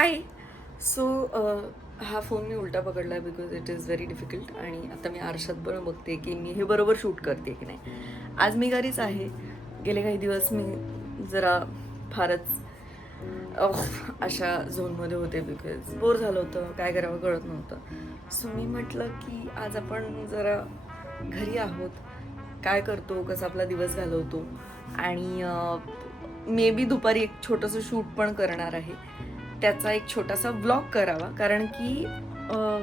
हाय. So हा phone मी उलटा पकडला आहे because it is very difficult. आणि आता मी आरशात पण बघते की मी हे बरोबर शूट करते की नाही. आज मी घरीच आहे. गेले काही दिवस मी जरा फारच अशा झोनमध्ये होते बिकॉज बोर झालं होतं, काय करावं कळत नव्हतं. सो मी म्हटलं की आज आपण जरा घरी आहोत, काय करतो, कसा आपला दिवस घालवतो, आणि मे बी दुपारी एक छोटंसं शूट पण करणार आहे. त्याचा एक छोटासा व्लॉग करावा, कारण की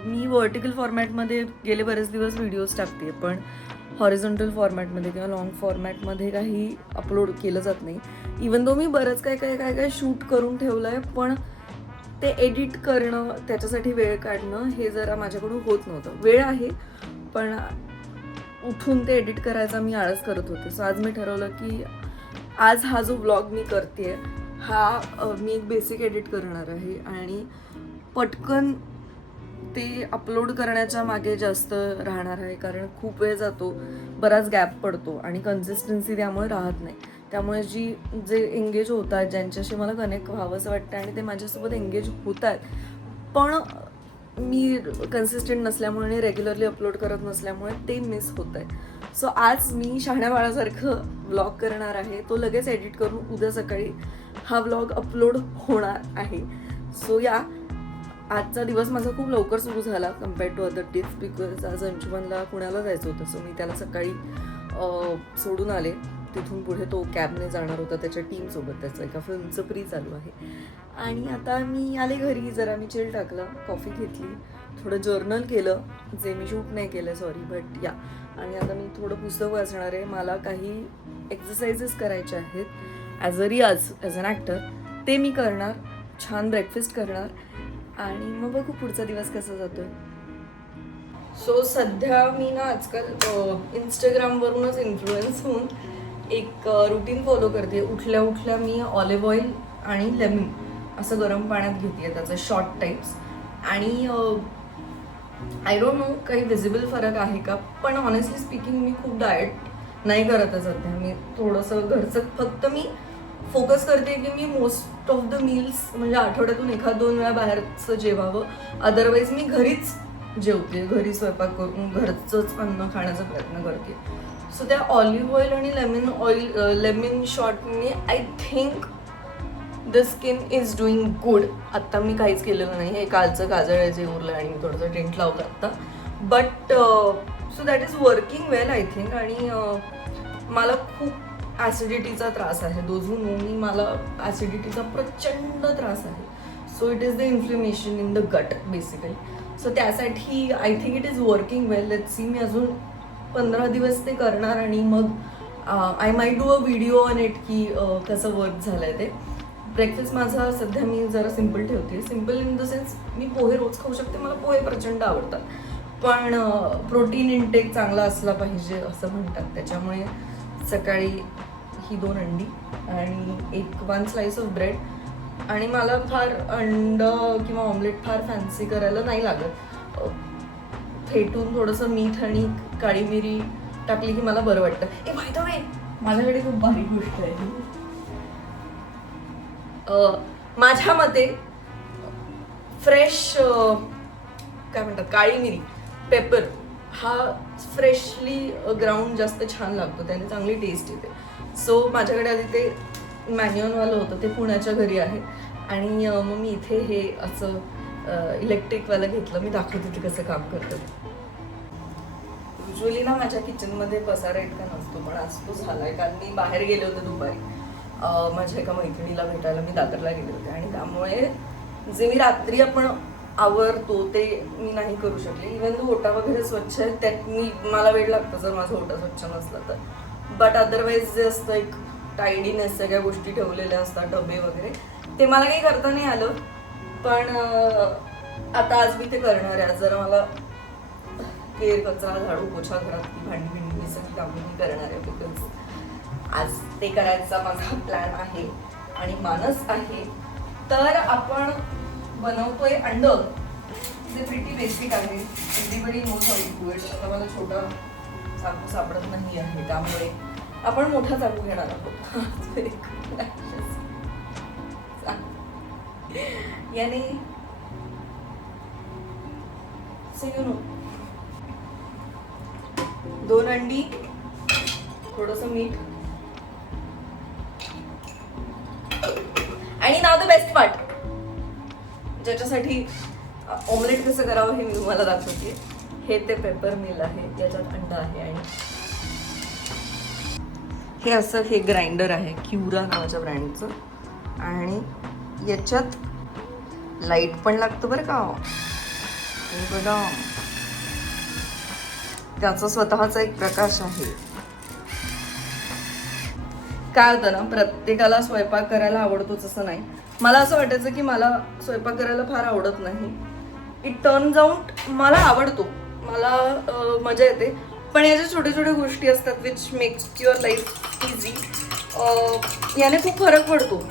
मी व्हर्टिकल फॉर्मॅटमध्ये गेले बरेच दिवस व्हिडिओज टाकते, पण हॉरिझॉन्टल फॉर्मॅटमध्ये किंवा लॉंग फॉर्मॅटमध्ये काही अपलोड केलं जात नाही. इवन दो मी बरंच काय शूट करून ठेवलं आहे, पण ते एडिट करणं, त्याच्यासाठी वेळ काढणं हे जरा माझ्याकडून होत नव्हतं. वेळ आहे, पण उठून ते एडिट करायचा मी आळस करत होते. सो आज मी ठरवलं की आज हा जो व्लॉग मी करते हा मी एक बेसिक एडिट करणार आहे आणि पटकन ते अपलोड करण्याच्या मागे जास्त राहणार आहे, कारण खूप वेळ जातो, बराच गॅप पडतो आणि कन्सिस्टन्सी त्यामुळे राहत नाही. त्यामुळे जे एंगेज होतात, ज्यांच्याशी मला कनेक्ट व्हावंसं वाटतं आणि ते माझ्यासोबत एंगेज होत आहेत, पण मी कन्सिस्टंट नसल्यामुळे आणि रेग्युलरली अपलोड करत नसल्यामुळे ते मिस होत आहे. सो आज मी शहाण्या बाळासारखं व्लॉग करणार आहे. तो लगेच एडिट करून उद्या सकाळी हा व्लॉग अपलोड होणार आहे. सो आजचा दिवस माझा खूप लवकर सुरू झाला compared to other days, because आज अंशुमनला पुण्याला जायचं होतं. सो मी त्याला सकाळी सोडून आले. तिथून पुढे तो कॅबने जाणार होता त्याच्या टीमसोबत, त्याचं एका फिल्मचं प्री चालू आहे. आणि आता मी आले घरी, जरा मी चिल टाकलं, कॉफी घेतली, थोडं जर्नल केलं, जे मी शूट नाही केलं सॉरी, बट या. आणि आता मी थोडं पुस्तक वाचणार आहे. मला काही एक्सरसाइजेस करायचे आहेत ॲज अ रियाज, ॲज अन ॲक्टर. ते मी करणार, छान ब्रेकफास्ट करणार आणि मग बघू पुढचा दिवस कसा जातोय. सो सध्या मी ना आजकाल इंस्टाग्रामवरूनच इन्फ्लुएन्स होऊन एक रुटीन फॉलो करते. उठल्या उठल्या मी ऑलिव्ह ऑइल आणि लेमन असं गरम पाण्यात घेते, त्याचं शॉर्ट टाईप्स. आणि आय डोंट नो काही विजिबल फरक आहे का, पण ऑनेस्टली स्पीकिंग मी खूप डाएट नाही करत आहे सध्या. मी थोडंसं घरचं फक्त मी फोकस करते की मी मोस्ट ऑफ द मील्स म्हणजे आठवड्यातून 1-2 वेळा बाहेरचं जेवावं. अदरवाईज मी घरीच जेवते, घरी स्वयंपाक करून घरचंच अन्न खाण्याचा प्रयत्न करते. सो त्या ऑलिव्ह ऑइल आणि लेमन शॉटने I think the skin is doing good. आत्ता मी काहीच केलेलं नाही, हे कालचं काजळ आहे जे उरलं आणि मी थोडंसं टेंट लावलं आत्ता. But so that is working well I think. आणि मला खूप ॲसिडिटीचा त्रास आहे. दोज हू नो मी, मला ॲसिडिटीचा प्रचंड त्रास आहे. So it is the inflammation in the gut basically. So त्यासाठी I think it is working well. Let's see, मी अजून 15 दिवस ते करणार आणि मग I might do a video on it की कसं वर्क झालं आहे ते. ब्रेकफास्ट माझा सध्या मी जरा सिम्पल ठेवते. सिम्पल इन द सेन्स मी पोहे रोज खाऊ शकते, मला पोहे प्रचंड आवडतात, पण प्रोटीन इंटेक चांगला असला पाहिजे असं म्हणतात. त्याच्यामुळे सकाळी ही 2 अंडी आणि 1 स्लाइस ऑफ ब्रेड. आणि मला फार अंडं किंवा ऑमलेट फार फॅन्सी करायला नाही लागत. फेटून थोडंसं मीठ आणि काळी मिरी टाकली की मला बरं वाटतं. बाय द वे, माझ्याकडे खूप बारीक गोष्ट आहे. माझ्या मते फ्रेश काय म्हणतात, काळी मिरी, पेपर हा फ्रेशली ग्राउंड जास्त छान लागतो, त्याने चांगली टेस्ट येते. सो माझ्याकडे आधी ते मॅन्युअलवालं होतं, ते पुण्याच्या घरी आहे. आणि मग मी इथे हे असं इलेक्ट्रिकवालं घेतलं. मी दाखवते ते कसं काम करतं. युजली ना माझ्या किचनमध्ये पसारा इतका नसतो, पण आज तो झाला आहे, कारण मी बाहेर गेले होते दुपारी. माझ्या एका मैत्रिणीला भेटायला मी दादरला गेले होते, आणि त्यामुळे जे मी रात्री आपण आवरतो ते मी नाही करू शकले. इव्हन तो ओटा वगैरे स्वच्छ आहे, त्यात मला वेळ लागतो जर माझा ओटा स्वच्छ नसला तर. बट अदरवाईज जे असतं एक टायडीनेस, सगळ्या गोष्टी ठेवलेल्या असतात, डबे वगैरे, ते मला काही करता नाही आलं. पण आता आज मी ते करणार आहे. आज जरा मला केर, कचरा, झाडू, पोछा, घरातली भांडी भिंडी ही सगळी कामं मी करणार आहे, बिकॉज आज ते करायचा माझा प्लॅन आहे आणि मानस आहे. तर आपण बनवतोय अंडं, जे प्रिटी बेसिक आहे. Everybody knows how to do it. आता मला छोटा चाकू सापडत नाही आहे, त्यामुळे आपण मोठा चाकू घेणार आहोत. याने दोन अंडी, थोडंसं मीठ आणि नाव द बेस्ट पार्ट, ज्याच्यासाठी ऑमलेट कसं करावं हे मी तुम्हाला दाखवते. हे ते पेपर मिल आहे, याच्यात अंडा आहे आणि हे असं हे ग्राइंडर आहे क्युरा नावाच्या ब्रँडचं आणि याच्यात लाईट पण लागतं बरं का. बघा त्याचा स्वतःचा एक प्रकाश आहे. काय होतं ना, प्रत्येकाला स्वयंपाक करायला आवडतोच असं नाही. मला असं वाटायचं की मला स्वयंपाक करायला फार आवडत नाही. इट टर्न्स आउट मला आवडतो, मला मजा येते. पण याच्या छोट्या छोट्या गोष्टी असतात which makes your life easy. याने खूप फरक पडतो.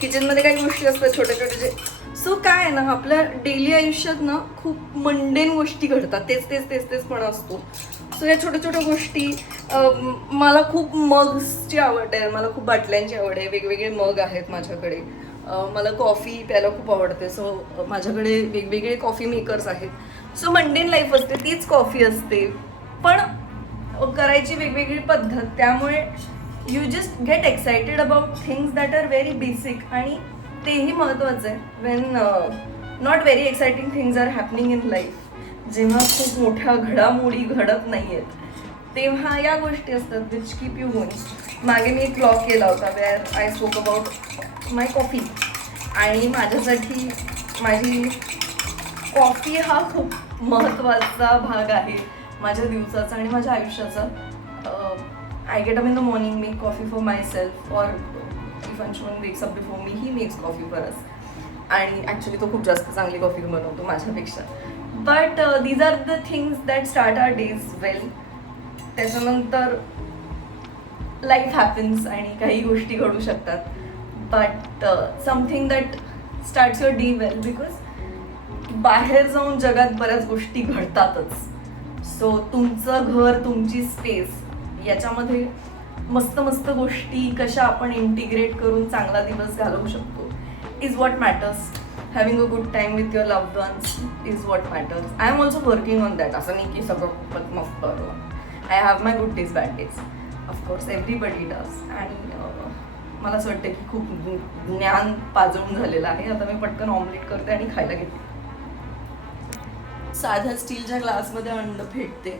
किचनमध्ये काही गोष्टी असतात छोट्या छोट्या जे सो काय आहे ना, आपल्या डेली आयुष्यात ना खूप मंडेन गोष्टी घडतात, तेच तेच तेच तेच पण असतो. सो या छोट्या छोट्या गोष्टी, मला खूप मग्सची आवड आहे, मला खूप बाटल्यांची आवड आहे. वेगवेगळे मग आहेत माझ्याकडे. मला कॉफी प्यायला खूप आवडते. सो माझ्याकडे वेगवेगळे कॉफी मेकर्स आहेत. सो मंडेन लाईफ असते, तीच कॉफी असते पण करायची वेगवेगळी पद्धत. त्यामुळे you just get excited about things that are very basic. आणि तेही महत्त्वाचं आहे when not very exciting things are happening in life. जेव्हा खूप मोठ्या घडामोडी घडत नाही आहेत तेव्हा या गोष्टी असतात विच कीप यू गोइंग. मागे मी एक ब्लॉग केला होता wear I spoke about my coffee. आणि माझ्यासाठी माझी कॉफी हा खूप महत्त्वाचा भाग आहे माझ्या दिवसाचा आणि माझ्या आयुष्याचा. I get up in the morning, make coffee for myself, और if Anshuman wakes up before me, he makes coffee for us. आणि ॲक्च्युली तो खूप जास्त चांगली कॉफी बनवतो माझ्यापेक्षा. But these are the things that start our days well. त्याच्यानंतर life happens आणि काही गोष्टी घडू शकतात. But something that starts your day well, because बाहेर जाऊन जगात बऱ्याच गोष्टी घडतातच. सो तुमचं घर, तुमची स्पेस, याच्यामध्ये मस्त मस्त गोष्टी कशा आपण इंटिग्रेट करून चांगला दिवस घालवू शकतो is what matters. Having a good time with your loved ones is what matters. I am also working on that. असं नाही की सगळं खूपच मस्त बरोबर. I have my good days, bad days, of course everybody does. आणि मला असं वाटतं की खूप ज्ञान पाजळून झालेलं आहे. आता मी पटकन ऑमलेट करते आणि खायला घेते. साध्या स्टीलच्या ग्लासमध्ये अंड फेटते,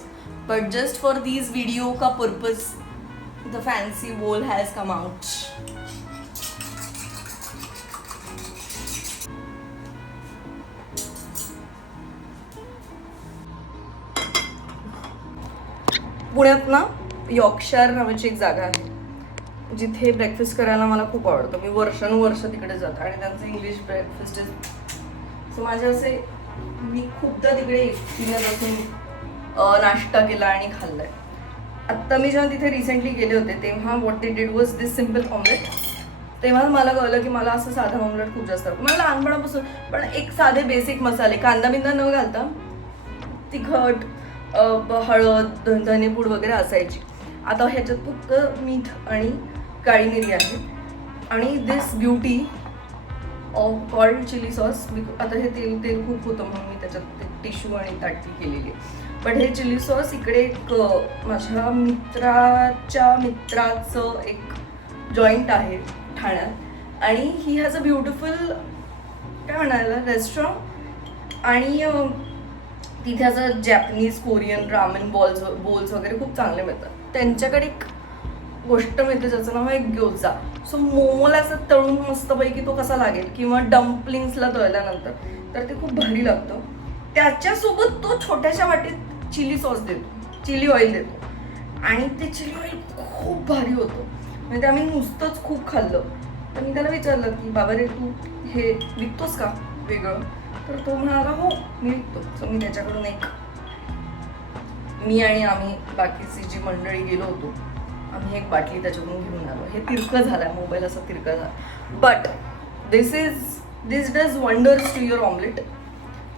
but just for these video का purpose the fancy bowl has come out. पुण्यात ना यॉर्कशायर नावाची एक जागा आहे जिथे ब्रेकफास्ट करायला मला खूप आवडतं. मी वर्षानुवर्ष तिकडे जाते आणि त्यांचं इंग्लिश ब्रेकफास्ट इज सो माझे असे, मी खूपदा तिकडे एकटीने बसून नाश्ता केला आणि खाल्लाय. आत्ता मी जेव्हा तिथे रिसेंटली गेले होते तेव्हा what they did was this simple omelette. तेव्हा मला कळलं की मला असं साधा ऑमलेट खूप जास्त आवडतं. मला लहानपणापासून, पण एक साधे बेसिक मसाले, कांदा बिंदा न घालता, तिखट, हळद, धनेपूड वगैरे असायची. आता ह्याच्यात फक्त मीठ आणि काळी मिरी आहे आणि this beauty of called chili sauce. आता हे तेल खूप होतं म्हणून मी त्याच्यात टिश्यू आणि ताटली केलेली आहे. पण हे चिली सॉस इकडे एक माझ्या मित्राचं एक जॉईंट आहे ठाण्यात आणि ही हॅज अ ब्युटिफुल काय म्हणायला रेस्टॉरंट. आणि तिथे असं जॅपनीज, कोरियन रामेन बोल्स वगैरे खूप चांगले मिळतात. त्यांच्याकडे एक गोष्ट मिळते ज्याचं नाव आहे ग्योजा. सो मोमोला असं तळून मस्तपैकी तो कसा लागेल, किंवा डम्पलिंग्सला तळल्यानंतर तर ते खूप भारी लागतं. त्याच्यासोबत तो छोट्याशा वाटीत चिली सॉस देतो, चिली ऑइल देतो आणि ते चिली ऑइल खूप भारी होतं. म्हणजे आम्ही नुसतंच खूप खाल्लं. तर मी त्याला विचारलं की बाबा रे, तू हे विकतोस का वेगळं? तर तो म्हणाला हो मी विकतो. सो मी त्याच्याकडून मी आणि आम्ही बाकीची जी मंडळी गेलो होतो, आम्ही एक बाटली त्याच्याकडून घेऊन आलो. हे तिरकं झालं, मोबाईल असा तिरका झाला. But this does wonders to your omelette.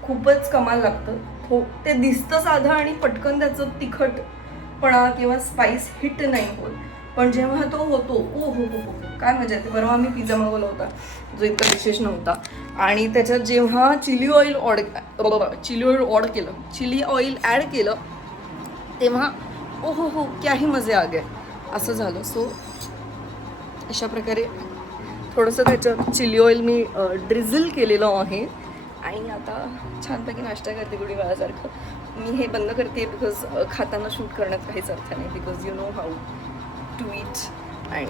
खूपच कमाल लागतं. ते दिसतं साधं आणि पटकन त्याचं तिखटपणा किंवा स्पाइस हिट नाही होत. पण जेव्हा तो होतो ओ हो हो हो काय मजा येते. परवा आम्ही पिझ्झा मागवला होता जो इतका विशेष नव्हता आणि त्याच्यात जेव्हा चिली ऑइल ॲड केलं तेव्हा ओ हो क्याही मजे आ गए असं झालं. सो अशा प्रकारे थोडंसं त्याच्यात चिली ऑइल मी ड्रिझल केलेलं आहे आणि आता छानपैकी नाश्ता करते गुढी बाळासारखं. मी हे बंद करते बिकॉज खाताना शूट करण्यात काहीच अर्थ नाही because you know how to it आणि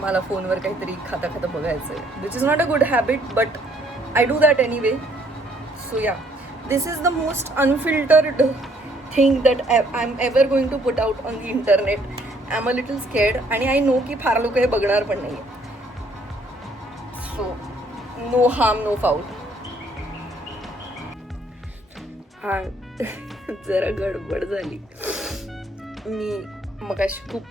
मला फोनवर काहीतरी खाता खाता बघायचं आहे which is not a good habit but I do that anyway. So yeah this is the most unfiltered thing that I am ever going to put out on the internet. I am a little scared आणि I know की फार लोक हे बघणार पण नाही आहे. So no harm no foul. हा जरा गडबड झाली. मी मगाशी खूप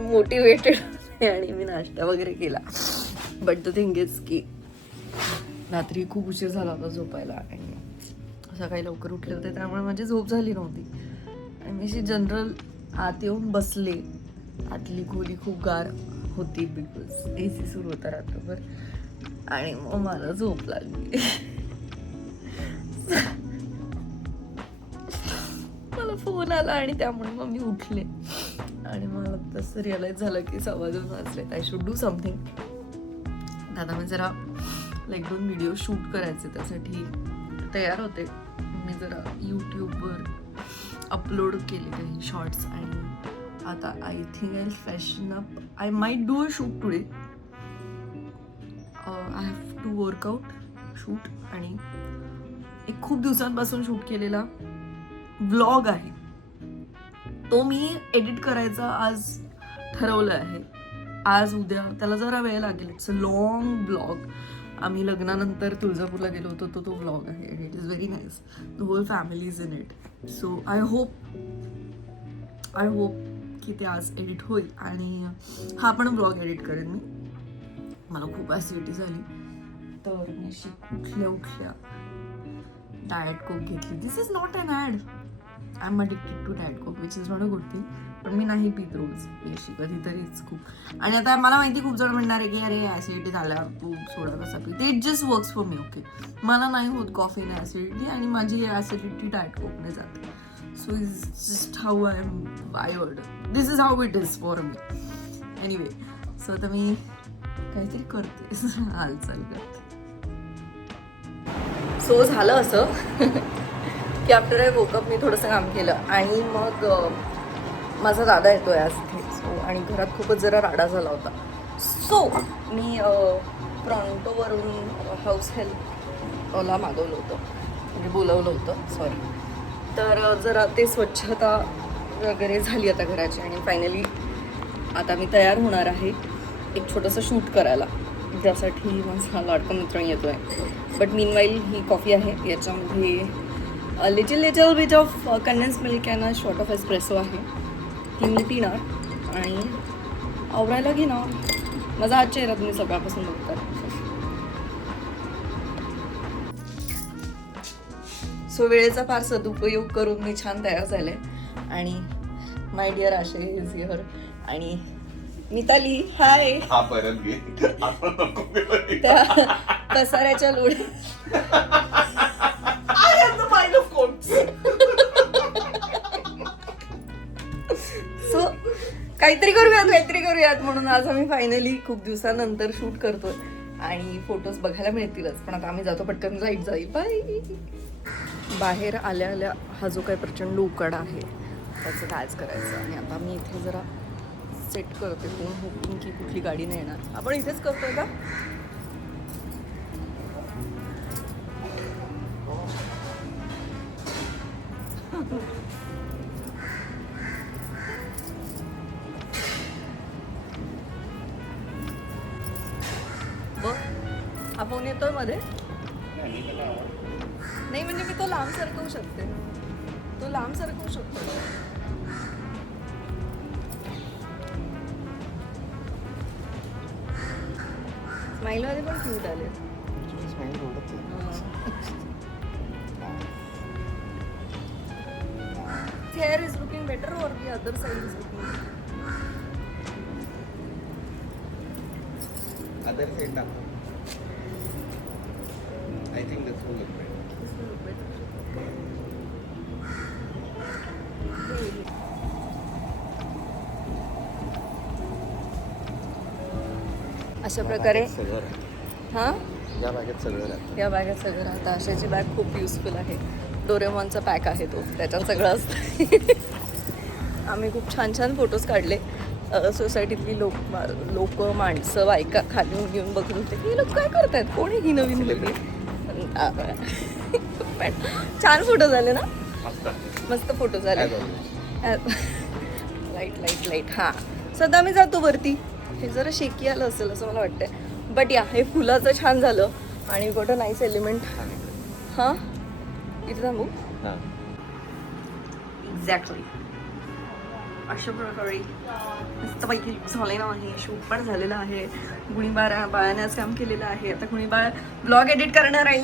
मोटिवेटेड होते आणि मी नाश्ता वगैरे केला बट द थिंग इज की रात्री खूप उशीर झाला होता झोपायला आणि सकाळी लवकर उठले होते त्यामुळे माझी झोप झाली नव्हती आणि मी अशी जनरल आत येऊन बसले. आतली खोली खूप गार होती बिकॉज AC सुरू होता रात्रभर आणि मग मला झोप लागली. मला फोन आला आणि त्यामुळे मग मी उठले आणि मला तसं रिअलाइज झालं की 2:15 वाजलेत. I should do something. आता मी जरा लाईक 2 व्हिडिओ शूट करायचे त्यासाठी तयार होते. मी जरा यूट्यूबवर अपलोड केले काही शॉर्ट्स आणि आता I think I freshen up. I might do a shoot today. I have to workout shoot आणि एक खूप दिवसांपासून शूट केलेला व्लॉग आहे तो मी एडिट करायचा आज ठरवलं आहे. आज उद्या त्याला जरा वेळ लागेल. It's a long blog. आम्ही लग्नानंतर तुळजापूरला गेलो होतो तो व्लॉग आहे आणि it is very nice. The whole family is in it. So I hope की ते आज एडिट होईल आणि हा पण ब्लॉग एडिट करेन मी. मला खूप ॲसिडिटी झाली तर मी उठल्या डाएट कोक घेतली. This is not an ad. I am addicted to diet coke which is not a good thing. पण मी नाही पित रोज येशी कधीतरीच खूप. आणि आता मला माहिती खूप जण म्हणणार आहे की अरे ॲसिडिटी झाल्यावर तू सोडा कसा पिते. It just works for me. Okay मला नाही होत कॉफीने ॲसिडिटी आणि माझी ॲसिडिटी डाएट कोकने जाते. So is just how I am wired. This is how it is for me. Anyway so आता मी काहीतरी करते हालचाल करते. सो झालं असं की आफ्टर आय वोकअप मी थोडंसं काम केलं आणि मग माझा दादा येतो आहे आज इथे. सो आणि घरात खूपच जरा राडा झाला होता. सो मी प्रॉन्टोवरून हाऊस हेल्पला मागवलं होतं म्हणजे बोलवलं होतं सॉरी. तर जरा ते स्वच्छता वगैरे झाली आता घराची आणि फायनली आता मी तयार होणार आहे एक छोटंसं शूट करायला. त्यासाठी माझा लाडका मित्र येतो आहे. बट मीनवाईल ही कॉफी आहे याच्यामध्ये little bit of condense milk and short of espresso आहे. ती मी पिणार आणि आवरायला घेणार. माझा आज चेहरा तुम्ही सकाळपासून बघतात. सो वेळेचा फार सदुपयोग करून मी छान तयार झाले आणि my dear Ashay is here आणि मिताली हाय. हा परत घे. त्या पसाऱ्याच्या लोढे सो काहीतरी करूयात म्हणून आज आम्ही फायनली खूप दिवसानंतर शूट करतोय आणि फोटोज बघायला मिळतीलच. पण आता आम्ही जातो पटकन लाईट जाईल बाय. बाहेर आल्या हा जो काही प्रचंड उकाडा आहे त्याचं कायच करायचं. आणि आता मी इथे जरा सेट करते फोन होपून की कुठली गाडी नाही येणार. आपण इथेच करतोय का. बघ हा फोन येतोय मध्ये. नाही म्हणजे मी तो लांब सरकवू शकते. स्माईलमध्ये पण क्यूट आले. Hair is looking looking better or the other side is looking? Other side now. I think this will look better. This will look better. अशा प्रकारे सगळं राहतं. हां या बागेत सगळं राहतं. या बॅगेत सगळं राहतं. आशाची बॅग खूप युजफुल आहे. डोरेमॉनचा पॅक आहे तो, त्याच्यात सगळं असतं. आम्ही खूप छान छान फोटोज काढले. सोसायटीतली लोक माणसं बायका खाली घेऊन बघत होते की लोक काय करतायत, कोण आहे ही नवीन मुलगी. पण छान फोटो झाले ना, मस्त फोटो झाले. Light light light. हां सध्या आम्ही जातो वरती. हे जरा शेकी आलं असेल असं मला वाटतंय. बट या हे फुलाचं छान झालं आणि गोट अ नाईस एलिमेंट. हां इथे थांबू. एक्झॅक्टली अशा प्रकारे मस्तपैकी झालेलं आहे. शूट पण झालेलं आहे. बाळाने आज काम केलेलं आहे. आता बाळ ब्लॉग एडिट करणार आहे.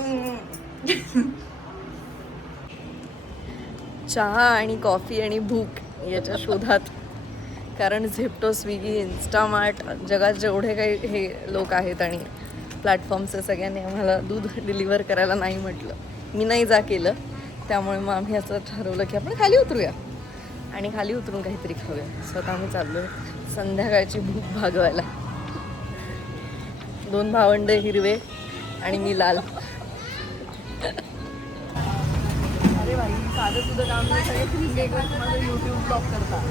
चहा आणि कॉफी आणि भूक याच्या शोधात, कारण झेप्टो, स्विगी, इन्स्टामार्ट, जगात जेवढे काही हे लोक आहेत आणि प्लॅटफॉर्मचे सगळ्यांनी आम्हाला दूध डिलिव्हर करायला नाही म्हटलं. मी नाही जा केलं. त्यामुळे मग आम्ही असं ठरवलं की आपण खाली उतरूया आणि खाली उतरून काहीतरी खाऊया. स्वतः आम्ही चाललो संध्याकाळची भूक भागवायला. 2 भावंड हिरवे आणि मी लाल. अरे भाई साधं सुद्धा काम नाही, सगळे फिल्म माझं यूट्यूब ब्लॉग करतात.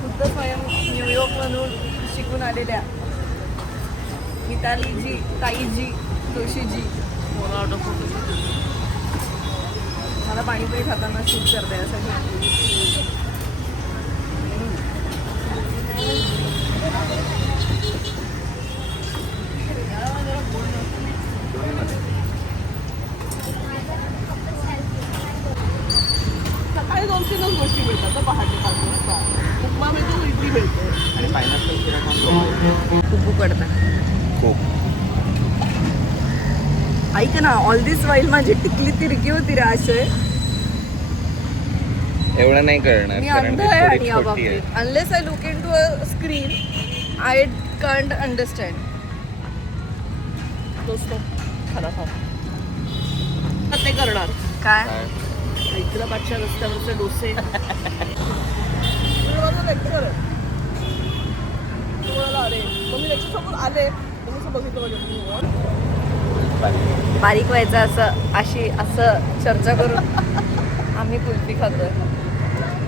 खुद्द स्वयं न्यूयॉर्कमधून शिकून आलेल्या मितालीजी, ताईजी, जोशीजी मला पाणीपुरी खाताना शूट करते यासाठी. सकाळी 2-3 गोष्टी मिळतात. तर पहाटे 5 वाजता उपमा मिळतो, इडली मिळते आणि पायनॅपल सिरप खूप भूक वाटतं. खूप. ऐक ना, ऑल दिस वाईल माझी टिकली तिरकी होती रे आशय. एवढं नाही करणार मी कारण अंध ती आहे थोडी आणि या छोटी बाबतीत आहे. Unless I look in to a screen I can't understand. दोस्तो खाना खाऊ. ते करणार काय काय? हैदराबादच्या रस्त्यावरचे डोसे. लेक्चर आहे तुम्हाला. अरे मग मी लेक्चर सोबत आले तुम्ही असं बघितलं पाहिजे. बारीक व्हायचं असं चर्चा करून आम्ही कुल्फी खातोय.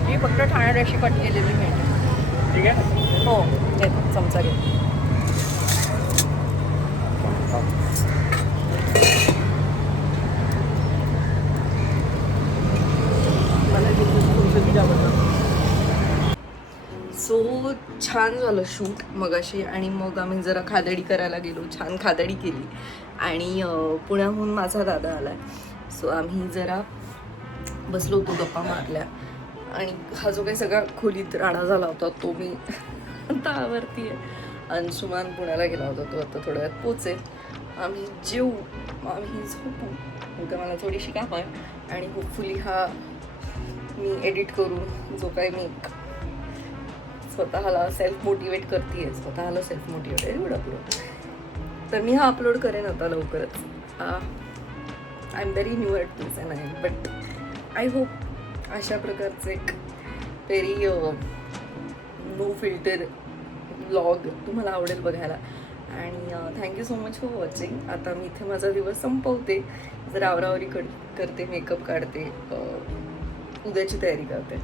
ही फक्त ठाण्यात अशी कट केलेली मिळते. ठीक आहे. हो घे चमचा घे. सो छान झालं शूट मगाशी. आणि मग आम्ही जरा खादडी करायला गेलो. छान खादडी केली. आणि पुण्याहून माझा दादा आला आहे. सो आम्ही जरा बसलो होतो, गप्पा मारल्या. आणि हा जो काही सगळा खोलीत राडा झाला होता तो मी आता आवरती आहे. अंशुमान पुण्याला गेला होता, तो आता थोड्या वेळात पोचेल. आम्ही जेवू, आम्ही झोपू. उद्या मला थोडीशी काम आहे. आणि होपफुली हा मी एडिट करून जो काही मी स्वतःला सेल्फ मोटिवेट करते, स्वतःला सेल्फ मोटिवेट एवढं अपलोड, तर मी हा अपलोड करेन आता लवकरच. I am very new at this and but I hope अशा प्रकारचं एक व्हेरी नो फिल्टर व्लॉग तुम्हाला आवडेल बघायला. आणि thank you so much for watching. आता मी इथे माझा दिवस संपवते. जरा आवरावरी करते, मेकअप काढते, उद्याची तयारी करते.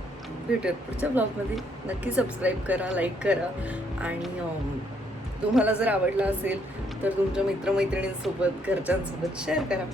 भेटूयात पुढच्या ब्लॉगमध्ये. नक्की सबस्क्राईब करा, लाईक करा. आणि तुम्हाला जर आवडला असेल तर तुमच्या मित्रमैत्रिणींसोबत, घरच्यांसोबत शेअर करा.